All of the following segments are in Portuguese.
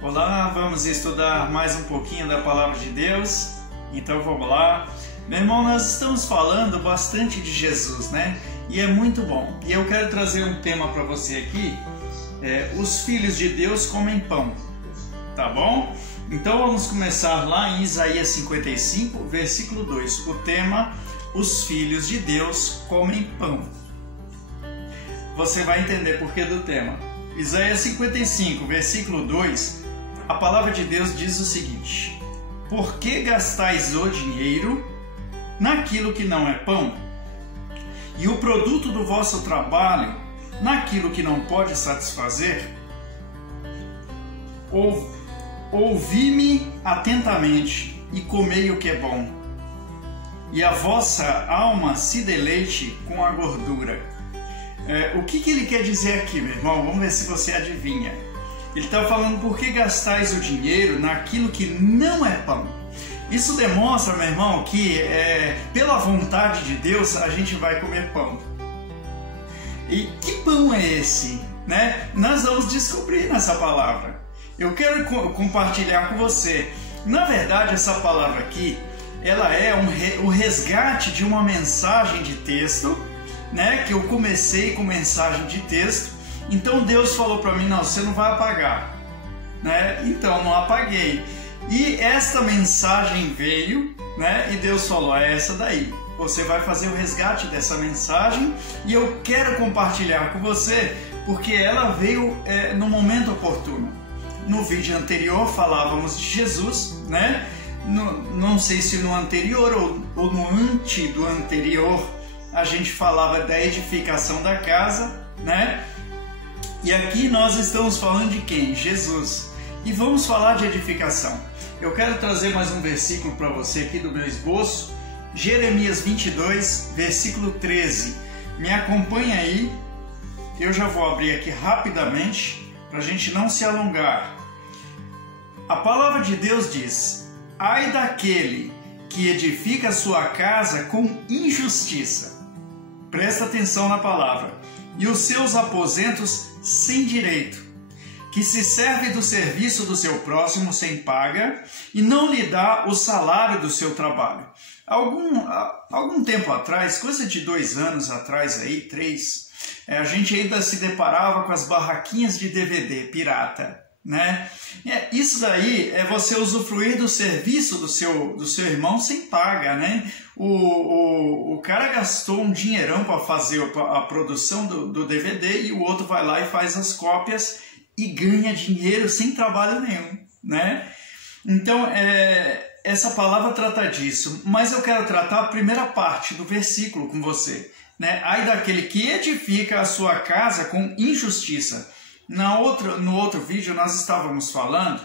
Olá, vamos estudar mais um pouquinho da Palavra de Deus. Então vamos lá. Meu irmão, nós estamos falando bastante de Jesus, né? E é muito bom. E eu quero trazer um tema para você aqui. Os filhos de Deus comem pão. Tá bom? Então vamos começar lá em Isaías 55, versículo 2. O tema, os filhos de Deus comem pão. Você vai entender por que do tema. Isaías 55, versículo 2, a palavra de Deus diz o seguinte: por que gastais o dinheiro naquilo que não é pão, e o produto do vosso trabalho naquilo que não pode satisfazer? Ouvi-me atentamente e comei o que é bom, e a vossa alma se deleite com a gordura. O que ele quer dizer aqui, meu irmão? Vamos ver se você adivinha. Ele está falando por que gastais o dinheiro naquilo que não é pão. Isso demonstra, meu irmão, que pela vontade de Deus a gente vai comer pão. E que pão é esse? Né? Nós vamos descobrir nessa palavra. Eu quero compartilhar com você. Na verdade, essa palavra aqui, ela é o resgate de uma mensagem de texto, né? Que eu comecei com mensagem de texto. Então Deus falou para mim: não, você não vai apagar, né? Então não apaguei. E esta mensagem veio, né? E Deus falou: é essa daí. Você vai fazer o resgate dessa mensagem e eu quero compartilhar com você porque ela veio no momento oportuno. No vídeo anterior falávamos de Jesus, né? Não sei se no anterior ou no antes do anterior a gente falava da edificação da casa, né? E aqui nós estamos falando de quem? Jesus. E vamos falar de edificação. Eu quero trazer mais um versículo para você aqui do meu esboço. Jeremias 22, versículo 13. Me acompanha aí. Eu já vou abrir aqui rapidamente para a gente não se alongar. A palavra de Deus diz: ai daquele que edifica a sua casa com injustiça. Presta atenção na palavra. E os seus aposentos sem direito, que se serve do serviço do seu próximo sem paga e não lhe dá o salário do seu trabalho. Algum tempo atrás, coisa de 2 anos atrás, 3, a gente ainda se deparava com as barraquinhas de DVD pirata, né? Isso daí é você usufruir do serviço do seu irmão sem paga, né? O cara gastou um dinheirão para fazer a produção do DVD e o outro vai lá e faz as cópias e ganha dinheiro sem trabalho nenhum, né? Então, essa palavra trata disso, mas eu quero tratar a primeira parte do versículo com você, né? Ai daquele que edifica a sua casa com injustiça. No outro vídeo nós estávamos falando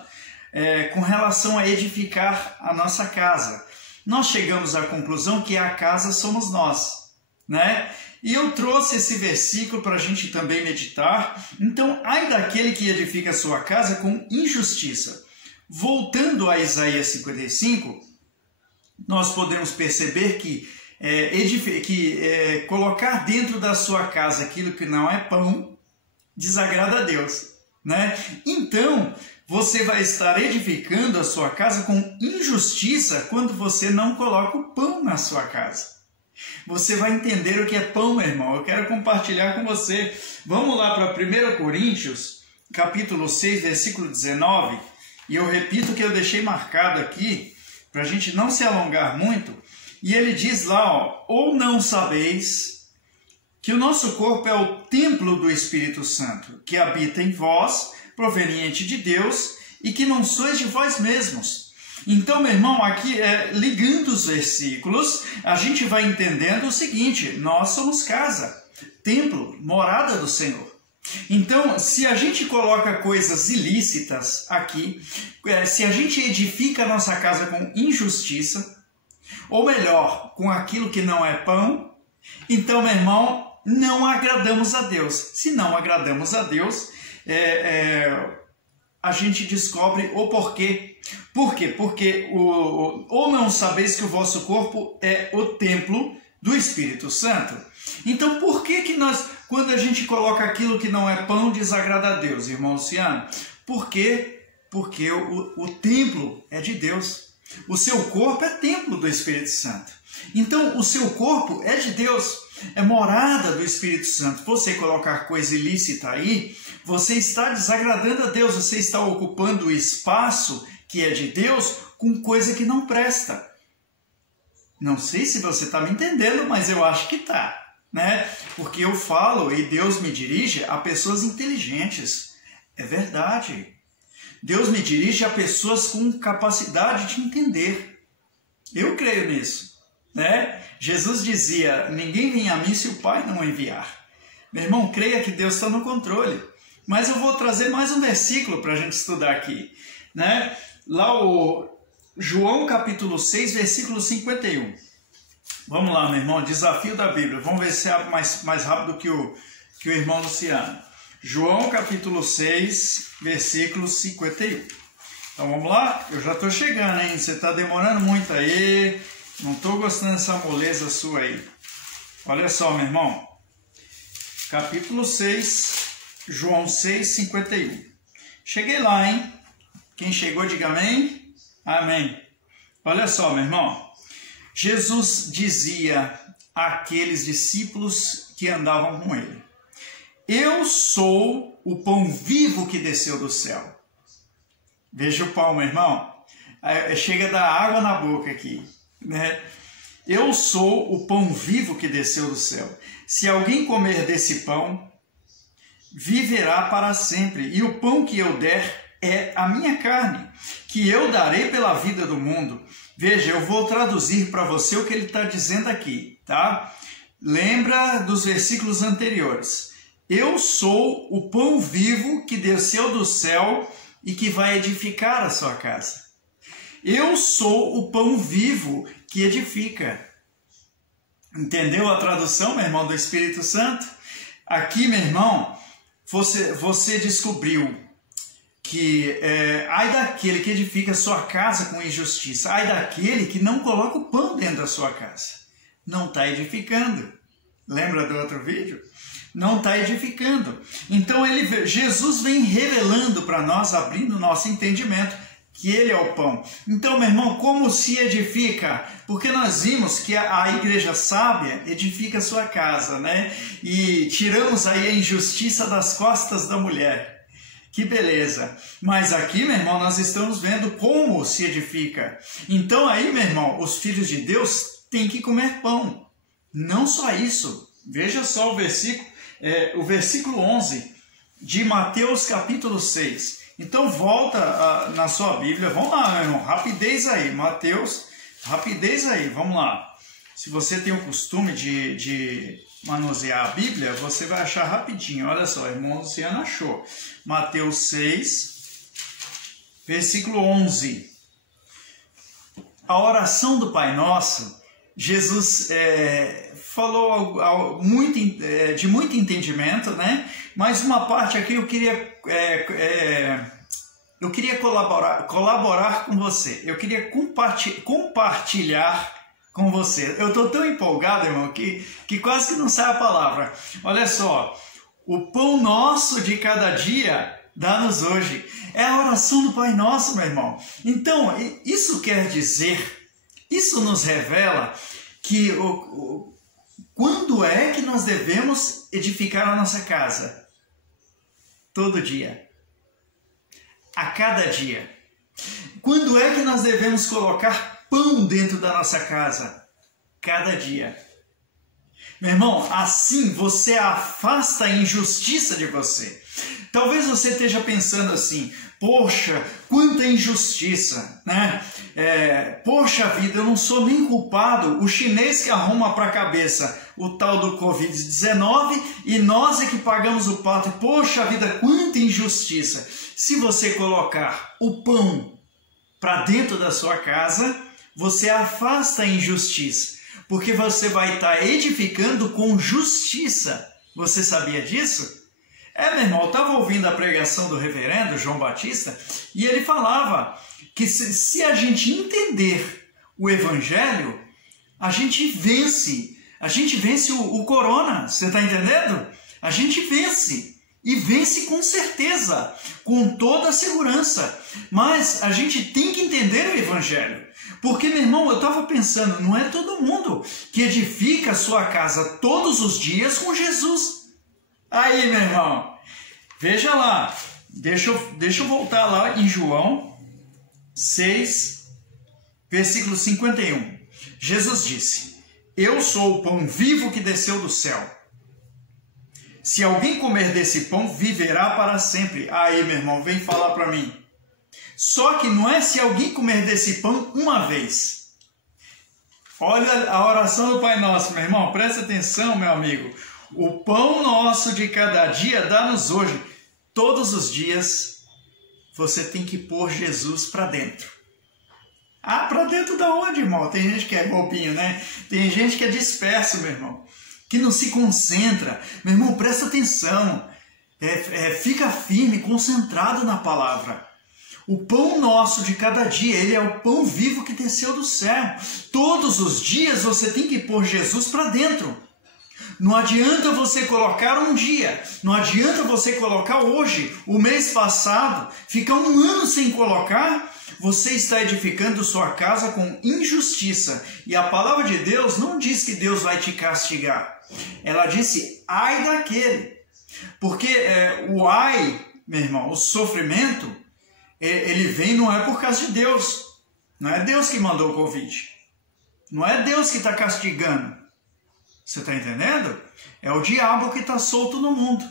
com relação a edificar a nossa casa. Nós chegamos à conclusão que a casa somos nós, né? E eu trouxe esse versículo para a gente também meditar. Então, ai daquele que edifica a sua casa com injustiça. Voltando a Isaías 55, nós podemos perceber que colocar dentro da sua casa aquilo que não é pão desagrada a Deus, né? Então, você vai estar edificando a sua casa com injustiça quando você não coloca o pão na sua casa. Você vai entender o que é pão, meu irmão. Eu quero compartilhar com você. Vamos lá para 1 Coríntios, capítulo 6, versículo 19. E eu repito o que eu deixei marcado aqui, para a gente não se alongar muito. E ele diz lá, ou não sabeis que o nosso corpo é o templo do Espírito Santo, que habita em vós, proveniente de Deus, e que não sois de vós mesmos. Então, meu irmão, aqui, ligando os versículos, a gente vai entendendo o seguinte: nós somos casa, templo, morada do Senhor. Então, se a gente coloca coisas ilícitas aqui, se a gente edifica a nossa casa com injustiça, ou melhor, com aquilo que não é pão, então, meu irmão, não agradamos a Deus. Se não agradamos a Deus, a gente descobre o porquê. Por quê? Porque ou não sabeis que o vosso corpo é o templo do Espírito Santo. Então, por que nós, quando a gente coloca aquilo que não é pão, desagrada a Deus, irmão Luciano? Porque Porque o templo é de Deus. O seu corpo é templo do Espírito Santo. Então, o seu corpo é de Deus, é morada do Espírito Santo. Você colocar coisa ilícita aí, você está desagradando a Deus, você está ocupando o espaço que é de Deus com coisa que não presta. Não sei se você está me entendendo, mas eu acho que está, né? Porque eu falo e Deus me dirige a pessoas inteligentes. É verdade. Deus me dirige a pessoas com capacidade de entender. Eu creio nisso, né? Jesus dizia, ninguém vem a mim se o Pai não enviar. Meu irmão, creia que Deus está no controle. Mas eu vou trazer mais um versículo para a gente estudar aqui, né? Lá o João capítulo 6, versículo 51. Vamos lá, meu irmão, desafio da Bíblia. Vamos ver se é mais rápido que o irmão Luciano. João capítulo 6, versículo 51. Então vamos lá? Eu já estou chegando, hein? Você está demorando muito aí. Não estou gostando dessa moleza sua aí. Olha só, meu irmão. Capítulo 6, João 6, 51. Cheguei lá, hein? Quem chegou, diga amém. Amém. Olha só, meu irmão. Jesus dizia àqueles discípulos que andavam com ele: eu sou o pão vivo que desceu do céu. Veja o pão, meu irmão. Chega a dar água na boca aqui, né? Eu sou o pão vivo que desceu do céu. Se alguém comer desse pão, viverá para sempre. E o pão que eu der é a minha carne, que eu darei pela vida do mundo. Veja, eu vou traduzir para você o que ele está dizendo aqui, tá? Lembra dos versículos anteriores. Eu sou o pão vivo que desceu do céu e que vai edificar a sua casa. Eu sou o pão vivo que edifica. Entendeu a tradução, meu irmão, do Espírito Santo? Aqui, meu irmão, você descobriu que ai daquele que edifica a sua casa com injustiça, ai daquele que não coloca o pão dentro da sua casa. Não está edificando. Lembra do outro vídeo? Não está edificando. Então Jesus vem revelando para nós, abrindo o nosso entendimento, que ele é o pão. Então, meu irmão, como se edifica? Porque nós vimos que a igreja sábia edifica a sua casa, né? E tiramos aí a injustiça das costas da mulher. Que beleza! Mas aqui, meu irmão, nós estamos vendo como se edifica. Então aí, meu irmão, os filhos de Deus têm que comer pão. Não só isso. Veja só o versículo 11 de Mateus capítulo 6. Então volta na sua Bíblia. Vamos lá, meu irmão. Rapidez aí. Mateus, rapidez aí. Vamos lá. Se você tem o costume de manusear a Bíblia, você vai achar rapidinho. Olha só, o irmão Luciano achou. Mateus 6, versículo 11. A oração do Pai Nosso, Jesus falou de muito entendimento, né? Mas uma parte aqui eu queria colaborar com você. Eu queria compartilhar com você. Eu estou tão empolgado, irmão, que quase que não sai a palavra. Olha só, o pão nosso de cada dia dá-nos hoje. É a oração do Pai Nosso, meu irmão. Então, isso quer dizer, isso nos revela que quando é que nós devemos edificar a nossa casa? Todo dia. A cada dia. Quando é que nós devemos colocar pão dentro da nossa casa? Cada dia. Meu irmão, assim você afasta a injustiça de você. Talvez você esteja pensando assim: poxa, quanta injustiça, né? Poxa vida, eu não sou nem culpado. O chinês que arruma para a cabeça o tal do Covid-19 e nós é que pagamos o pato. Poxa vida, quanta injustiça. Se você colocar o pão para dentro da sua casa, você afasta a injustiça, porque você vai estar edificando com justiça. Você sabia disso? Meu irmão, eu estava ouvindo a pregação do reverendo João Batista e ele falava que se a gente entender o evangelho, a gente vence o corona, você está entendendo? A gente vence. e vence com certeza, com toda a segurança. Mas a gente tem que entender o Evangelho. Porque, meu irmão, eu estava pensando, não é todo mundo que edifica a sua casa todos os dias com Jesus. Aí, meu irmão, veja lá, deixa eu voltar lá em João 6, versículo 51. Jesus disse: eu sou o pão vivo que desceu do céu. Se alguém comer desse pão, viverá para sempre. Aí, meu irmão, vem falar para mim. Só que não é se alguém comer desse pão uma vez. Olha a oração do Pai Nosso, meu irmão. Presta atenção, meu amigo. O pão nosso de cada dia dá-nos hoje. Todos os dias você tem que pôr Jesus para dentro. Ah, para dentro da onde, irmão? Tem gente que é bobinho, né? Tem gente que é disperso, meu irmão, que não se concentra. Meu irmão, presta atenção. Fica firme, concentrado na palavra. O pão nosso de cada dia, ele é o pão vivo que desceu do céu. Todos os dias você tem que pôr Jesus para dentro. Não adianta você colocar um dia, não adianta você colocar hoje, o mês passado, ficar um ano sem colocar. Você está edificando sua casa com injustiça. E a palavra de Deus não diz que Deus vai te castigar. Ela disse, ai daquele. Porque o ai, meu irmão, o sofrimento, ele vem não é por causa de Deus. Não é Deus que mandou o Covid. Não é Deus que está castigando. Você está entendendo? É o diabo que está solto no mundo.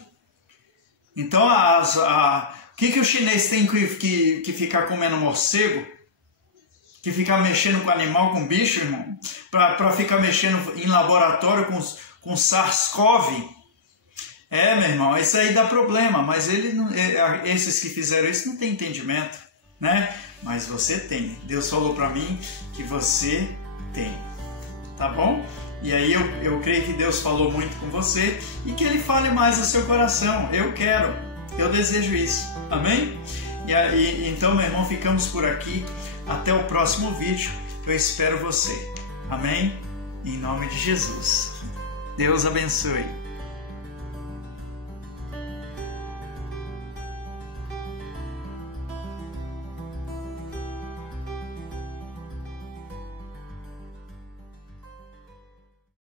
Então, o que o chinês tem que ficar comendo morcego? Que ficar mexendo com animal, com bicho, irmão? Para ficar mexendo em laboratório com SARS-CoV? Meu irmão, isso aí dá problema. Mas esses que fizeram isso não têm entendimento, né? Mas você tem. Deus falou para mim que você tem. Tá bom? E aí eu creio que Deus falou muito com você e que Ele fale mais no seu coração. Eu quero, eu desejo isso. Amém? Então, meu irmão, ficamos por aqui. Até o próximo vídeo. Eu espero você. Amém? Em nome de Jesus. Deus abençoe.